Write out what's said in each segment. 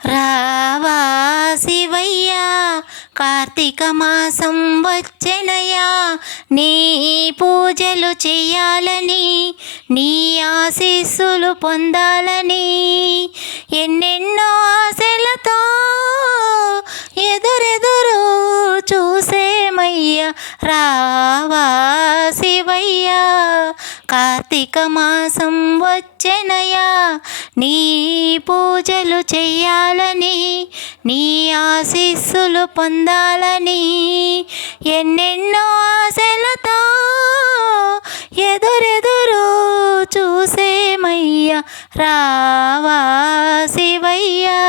రావా శివయ్యా కార్తీక మాసం వచ్చెనయ్యా, నీ పూజలు చెయ్యాలని, నీ ఆశీస్సులు పొందాలని, ఎన్నెన్నో ఆశలతో ఎదురెదురు చూసేమయ్యా. రావా శివయ్యా కార్తీక మాసం వచ్చెనయ్యా, నీ పూజలు చెయ్యాలని, నీ ఆశీస్సులు పొందాలని, ఎన్నెన్నో ఆశలతో ఎదురెదురు చూసేమయ్యా. రావా శివయ్యా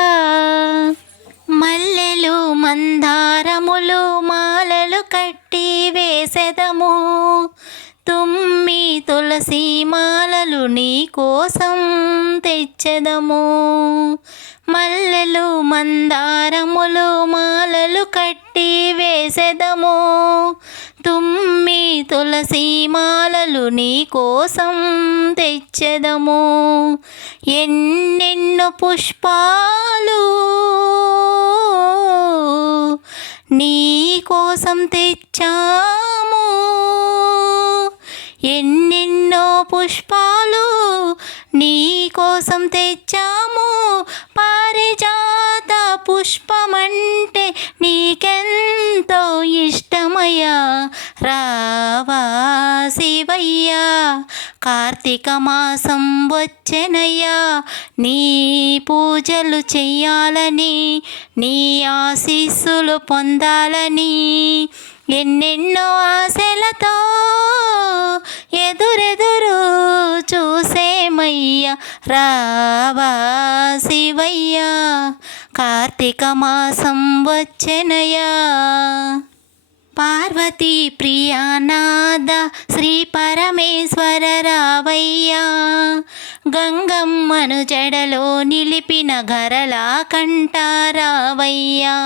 మల్లెలు మందారములు మాలలు కట్టి వేసెదము, తుమ్మి తులసి మాలలు నీ కోసం తెచ్చెదము. మల్లెలు మందారములు మాలలు కట్టి వేసెదము, తుమ్మి తులసి మాలలు నీ కోసం తెచ్చెదము. ఎన్నెన్నో పుష్పాలు నీ కోసం తెచ్చాము, ఎన్నెన్నో పుష్పాలు నీ కోసం తెచ్చాము. పారిజాత పుష్పమంటే నీకెంతో ఇష్టమయ్యా. రావా శివయ్యా కార్తీక మాసం వచ్చెనయ్యా, నీ పూజలు చెయ్యాలని, నీ ఆశీస్సులు పొందాలని, ఎన్నెన్నో ఆశలతో ఎదురెదురు చూసేమయ్యా. రావా శివయ్యా కార్తీక మాసం వచ్చెనయ్యా. పార్వతీ ప్రియానాద శ్రీ పరమేశ్వర రావయ్యా, గంగమ్మను జడలో నిలిపిన గరళా కంఠ రావయ్యా.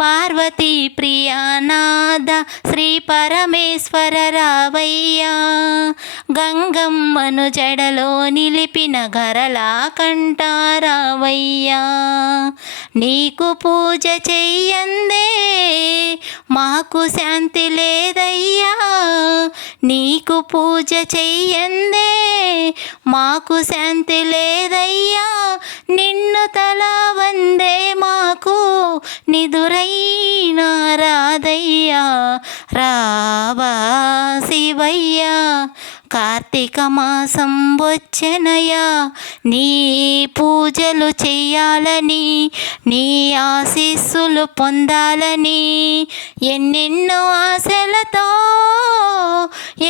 పార్వతీ ప్రియానాద శ్రీ పరమేశ్వర రావయ్యా, గంగమ్మను జడలో నిలిపిన గరళా కంఠ రావయ్యా. నీకు పూజ చెయ్యందే మాకు శాంతి లేదయ్యా, నీకు పూజ చెయ్యందే మాకు శాంతి లేదయ్యా. నిన్ను తల వందే మాకు నిదురైనా రాదయ్యా. రావా శివయ్యా కార్తీక మాసం వచ్చెనయ్యా, నీ పూజలు చెయ్యాలని, నీ ఆశీస్సులు పొందాలని, ఎన్నెన్నో ఆశలతో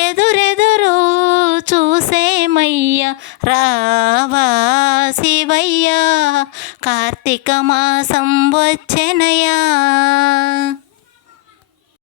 ఎదురెదురు చూసేమయ్యా. రావా శివయ్యా కార్తీక మాసం వచ్చెనయ్యా.